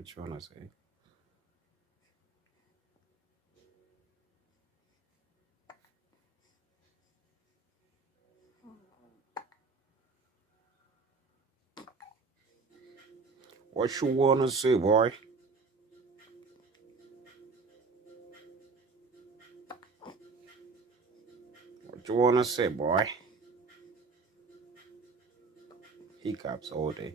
What you wanna say? What you wanna say, boy? What you wanna say, boy? Hiccups all day.